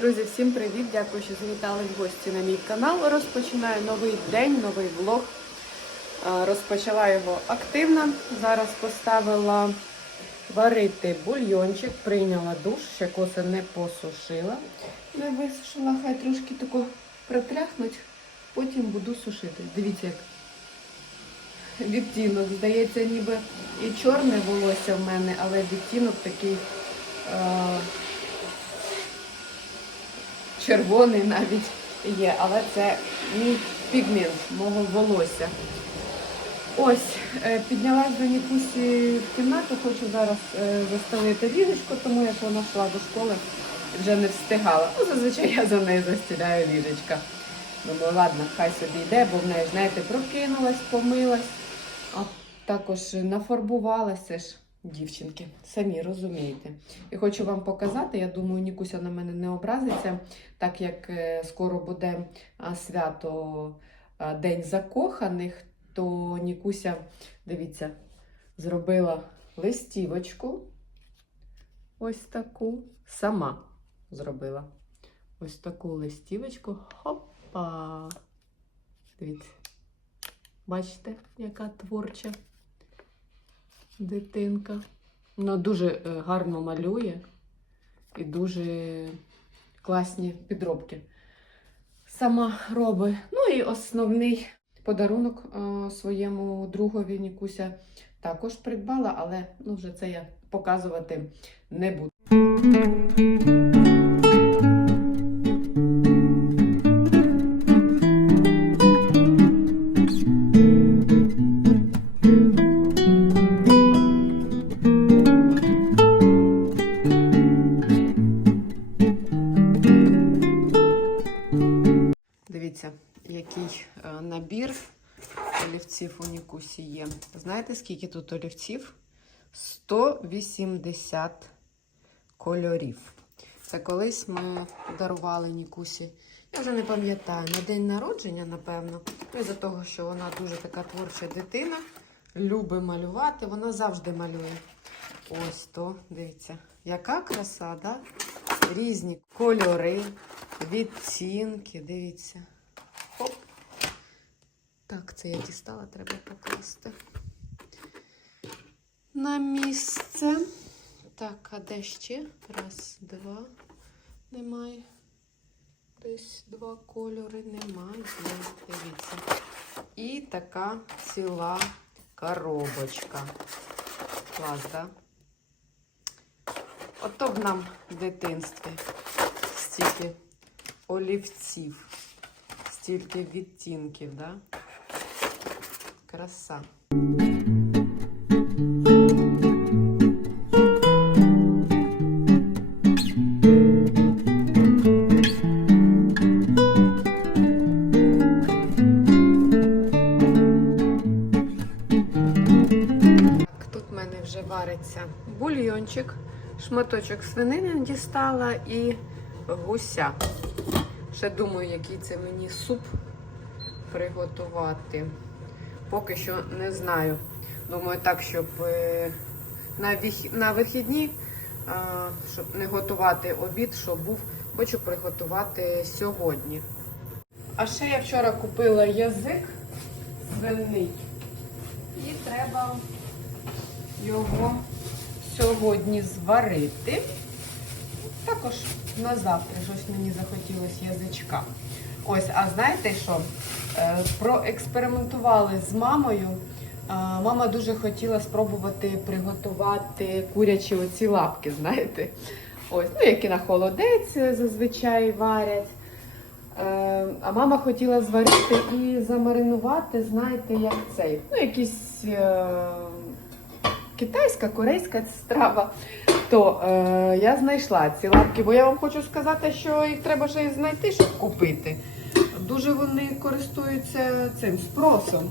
Друзі, всім привіт! Дякую, що завітали в гості на мій канал. Розпочинаю новий день, новий влог. Е, Розпочала його активно. Зараз поставила варити бульйончик, прийняла душ, ще коси не посушила. Не висушила, хай трошки тако протряхнуть, потім буду сушити. Дивіться, як відтінок. Здається, ніби і чорне волосся в мене, але відтінок такий. Червоний навіть є, але це мій пігмент мого волосся. Ось, е, піднялась до Нікусі в кімнату, хочу зараз е, застелити ліжечко, тому як вона йшла до школи вже не встигала. Ну, зазвичай я за нею застеляю ліжечка. Думаю, ладно, хай собі йде, бо в неї, знаєте, прокинулась, помилась, а також нафарбувалася ж. Дівчинки, самі розумієте. І хочу вам показати, я думаю, Нікуся на мене не образиться, так як е, скоро буде свято День закоханих, то Нікуся, дивіться, зробила листівочку. Ось таку. Сама зробила. Ось таку листівочку. Хопа! Дивіться. Бачите, яка творча дитинка. Вона дуже е, гарно малює і дуже класні підробки. Сама робить. Ну і основний подарунок е, своєму другові Нікуся також придбала, але ну, вже це я показувати не буду. Скільки тут олівців? 180 кольорів. Це колись ми дарували Нікусі. Я вже не пам'ятаю, на день народження, напевно. Ну, із-за того, що вона дуже така творча дитина, любить малювати, вона завжди малює. Ось то, дивіться, яка краса, да? Різні кольори, відтінки, дивіться. Хоп. Так, це я дістала, треба покласти на місце. Так, а де ще? Раз, два. Немає. Десь два кольори немає. Дивіться. І така ціла коробочка. Клас, да? Ото б нам в дитинстві стільки олівців, стільки відтінків, да? Краса. Шматочок свинини дістала і гуся. Ще думаю, який це мені суп приготувати. Поки що не знаю. Думаю, так, щоб е, на, вих... на вихідні, щоб не готувати обід, щоб був, хочу приготувати сьогодні. А ще я вчора купила язик свиний. І треба його сьогодні зварити. Також на завтра щось мені захотілося язичка. Ось, а знаєте що? Е, Проекспериментували з мамою. Е, Мама дуже хотіла спробувати приготувати курячі оці лапки, знаєте. Ось, ну, які на холодець зазвичай варять. Е, А мама хотіла зварити і замаринувати, знаєте, як цей. Ну, якісь китайська, корейська страва. То е, я знайшла ці лапки, бо я вам хочу сказати, що їх треба ще й знайти, щоб купити. Дуже вони користуються цим спросом.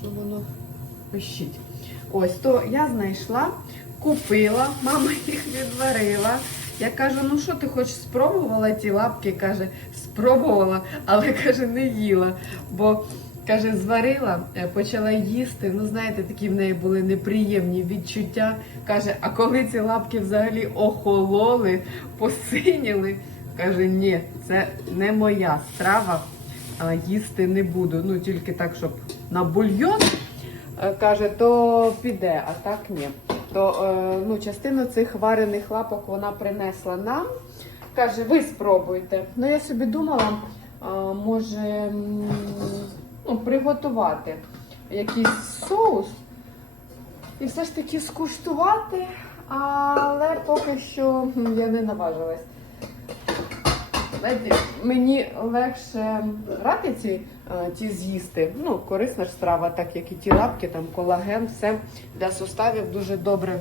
Що воно пищить. Ось, то я знайшла, купила, мама їх відварила. Я кажу, ну що ти хочеш спробувала ті лапки? Каже, спробувала, але каже, не їла. Бо Каже, зварила, е, почала їсти. Ну, знаєте, такі в неї були неприємні відчуття. Каже, а коли ці лапки взагалі охололи, посиніли, каже, ні, це не моя страва, а їсти не буду. Ну, тільки так, щоб на бульйон. Е, Каже, то піде, а так ні. То е, ну, частину цих варених лапок вона принесла нам. Каже, ви спробуйте. Ну, я собі думала, може ну, приготувати якийсь соус і все ж таки скуштувати, але поки що я не наважилась. Мені легше ратиці е, ті з'їсти. Ну, корисна ж страва, так як і ті лапки, там колаген, все для суставів дуже добре.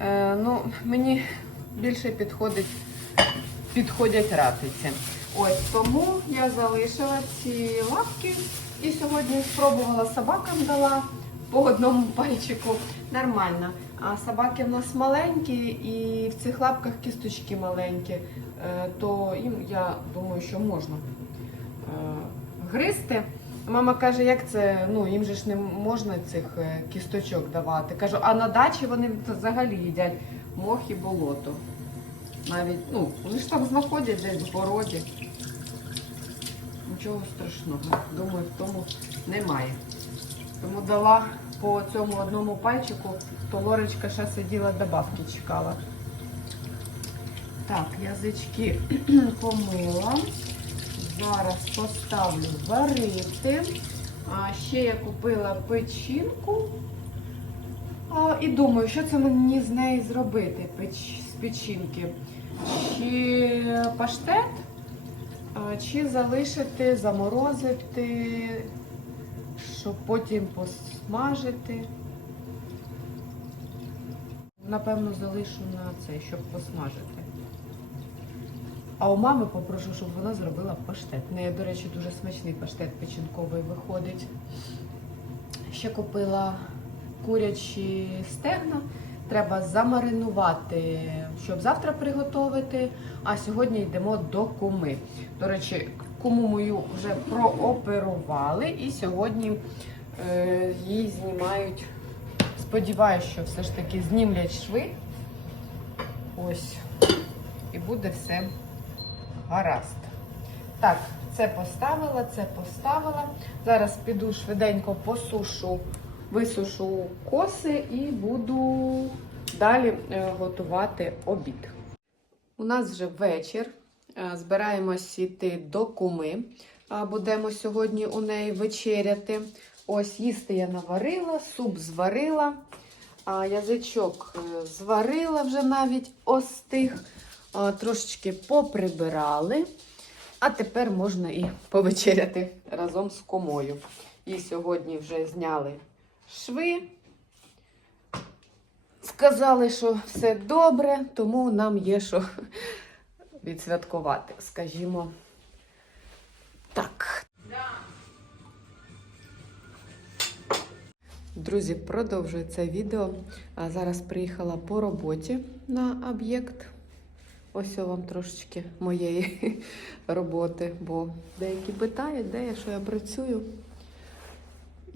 Е, ну, мені більше підходить, підходять ратиці. Ось тому я залишила ці лапки і сьогодні спробувала собакам дала по одному пальчику. Нормально. А собаки в нас маленькі і в цих лапках кісточки маленькі, е, то їм я думаю, що можна е, гризти. Мама каже, як це, ну їм же ж не можна цих е, кісточок давати. Кажу, а на дачі вони взагалі їдять мох і болото. Навіть, ну, вони ж там знаходять десь в городі. Нічого страшного. Думаю, в тому немає. Тому дала по цьому одному пальчику, то Лорочка ще сиділа добавки чекала. Так, язички помила. Зараз поставлю варити. А ще я купила печінку. А, і думаю, що це мені з неї зробити печ, печінки. Чи паштет, чи залишити, заморозити, щоб потім посмажити. Напевно, залишу на цей, щоб посмажити. А у мами попрошу, щоб вона зробила паштет. В неї, до речі, дуже смачний паштет печінковий виходить. Ще купила курячі стегна. Треба замаринувати, щоб завтра приготувати. А сьогодні йдемо до куми. До речі, куму мою вже прооперували, і сьогодні е, її знімають. Сподіваюся, що все ж таки знімлять шви. Ось. І буде все гаразд. Так, це поставила, це поставила. Зараз піду швиденько посушу, висушу коси і буду далі е, готувати обід. У нас вже вечір. Е, Збираємось йти до куми. Будемо сьогодні у неї вечеряти. Ось їсти я наварила, суп зварила, язичок е, зварила вже навіть остиг. А, Трошечки поприбирали. А тепер можна і повечеряти разом з комою. І сьогодні вже зняли шви. Сказали, що все добре, тому нам є що відсвяткувати, скажімо так. Друзі, продовжую це відео. А зараз приїхала по роботі на об'єкт. Ось вам трошечки моєї роботи, бо деякі питають, де я, що я працюю.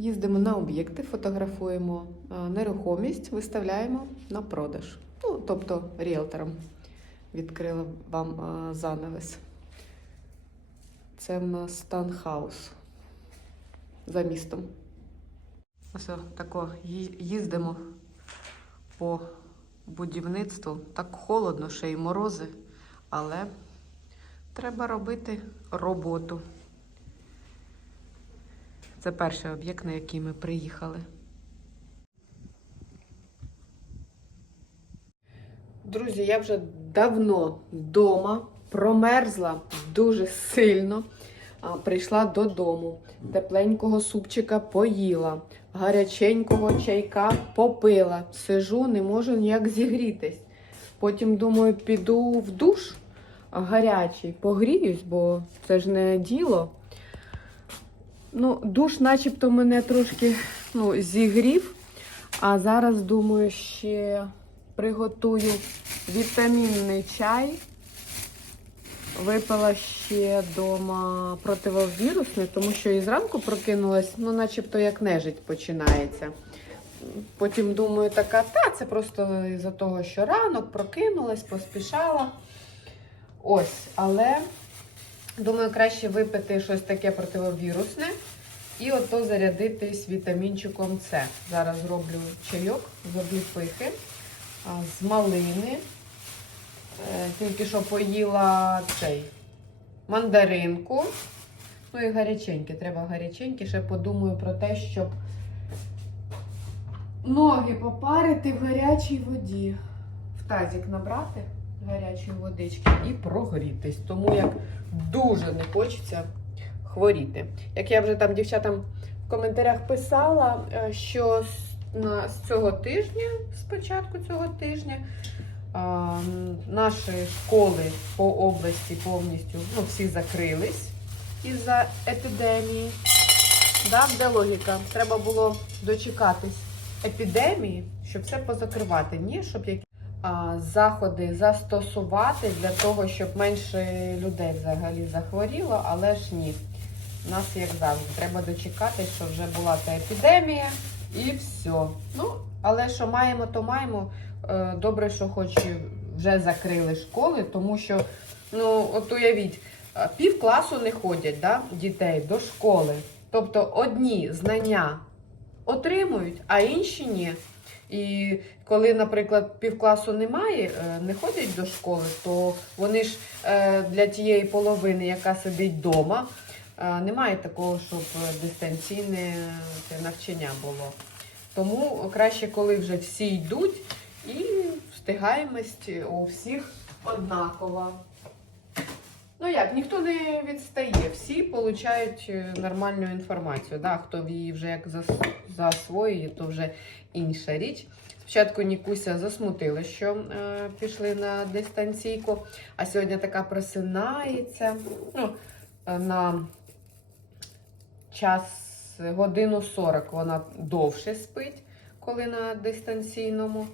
Їздимо на об'єкти, фотографуємо нерухомість, виставляємо на продаж. Ну, тобто ріелторам відкрила вам занавес. Це в нас танхаус за містом. Ось тако їздимо по будівництву. Так холодно, ще й морози, але треба робити роботу. Це перший об'єкт, на який ми приїхали. Друзі, я вже давно вдома, промерзла дуже сильно. Прийшла додому, тепленького супчика поїла, гаряченького чайка попила. Сижу, не можу ніяк зігрітись. Потім, думаю, піду в душ гарячий, погріюсь, бо це ж не діло. Ну, душ начебто мене трошки ну, зігрів, а зараз, думаю, ще приготую вітамінний чай. Випила ще вдома противовірусне, тому що і зранку прокинулась, ну начебто як нежить починається. Потім думаю, така, та це просто із-за того, що ранок прокинулась, поспішала. Ось, але думаю, краще випити щось таке противовірусне і ото зарядитись вітамінчиком С. Зараз зроблю чайок з обліпихи, з малини. Е, Тільки що поїла цей мандаринку. Ну і гаряченьке, треба гаряченьке. Ще подумаю про те, щоб ноги попарити в гарячій воді. В тазик набрати гарячої водички і прогрітись. Тому як дуже не хочеться хворіти. Як я вже там дівчатам в коментарях писала, е, що з, цього тижня, з початку цього тижня, наші школи по області повністю ну, всі закрились із-за епідемії. Да, де логіка? Треба було дочекатись епідемії, щоб все позакривати. Ні, щоб заходи застосувати для того, щоб менше людей взагалі захворіло, але ж ні. У нас як завжди, треба дочекатись, що вже була та епідемія і все. Ну, але що маємо, то маємо. Е, Добре, що хоч вже закрили школи, тому що, ну, от уявіть, е, пів класу не ходять да, дітей до школи. Тобто одні знання отримують, а інші ні. І коли, наприклад, півкласу немає, е, не ходять до школи, то вони ж е, для тієї половини, яка сидить вдома, немає такого, щоб дистанційне навчання було. Тому краще, коли вже всі йдуть, і встигаємость у всіх однакова. Ну як, ніхто не відстає, всі отримують нормальну інформацію. Да? Хто її вже як зас- засвоює, то вже інша річ. Спочатку Нікуся засмутила, що е, пішли на дистанційку, а сьогодні така просинається. Ну, е, на час годину 40 вона довше спить, коли на дистанційному.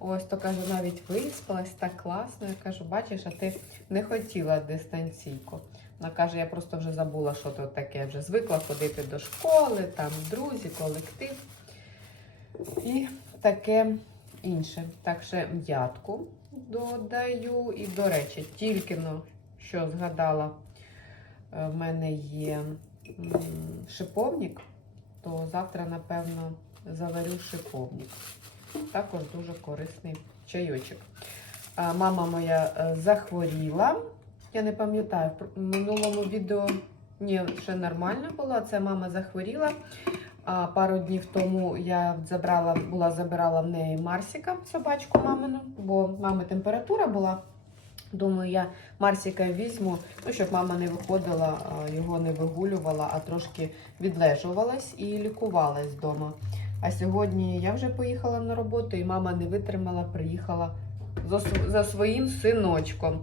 Ось то каже, навіть виспалась так класно. Я кажу, бачиш, а ти не хотіла дистанційку. Вона каже, я просто вже забула, що то таке. Вже звикла ходити до школи, там друзі, колектив і таке інше. Так що м'ятку додаю. І, до речі, тільки но, що згадала, е, в мене є шиповник, то завтра, напевно, заварю шиповник. Також дуже корисний чайочок. Мама моя е, захворіла. Я не пам'ятаю, в минулому відео ні, ще нормально було. Це мама захворіла. А пару днів тому я забрала, була забирала в неї Марсіка, собачку мамину, бо мами температура була. Думаю, я Марсіка візьму, ну, щоб мама не виходила, його не вигулювала, а трошки відлежувалась і лікувалась вдома. А сьогодні я вже поїхала на роботу, і мама не витримала, приїхала за, своїм синочком.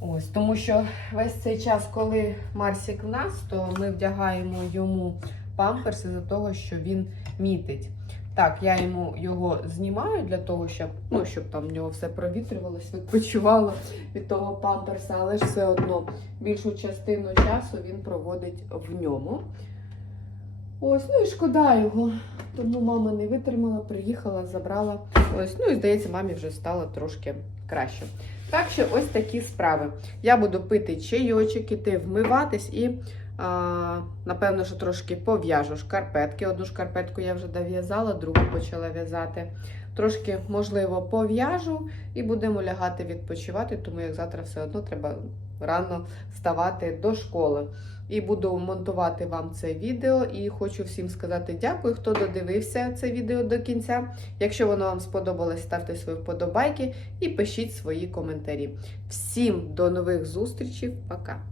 Ось, тому що весь цей час, коли Марсік в нас, то ми вдягаємо йому памперси за того, що він мітить. Так, я йому його знімаю для того, щоб, ну, щоб там в нього все провітрювалося, відпочивало від того памперса, але ж все одно більшу частину часу він проводить в ньому. Ось, ну і шкода його. Тому мама не витримала, приїхала, забрала. Ось, ну і здається, мамі вже стало трошки краще. Так що ось такі справи. Я буду пити чайочок, іти вмиватись і, а, напевно, що трошки пов'яжу шкарпетки. Одну шкарпетку я вже дов'язала, другу почала в'язати. Трошки, можливо, пов'яжу і будемо лягати відпочивати, тому як завтра все одно треба рано вставати до школи. І буду монтувати вам це відео. І хочу всім сказати дякую, хто додивився це відео до кінця. Якщо воно вам сподобалось, ставте свої вподобайки і пишіть свої коментарі. Всім до нових зустрічей. Пока!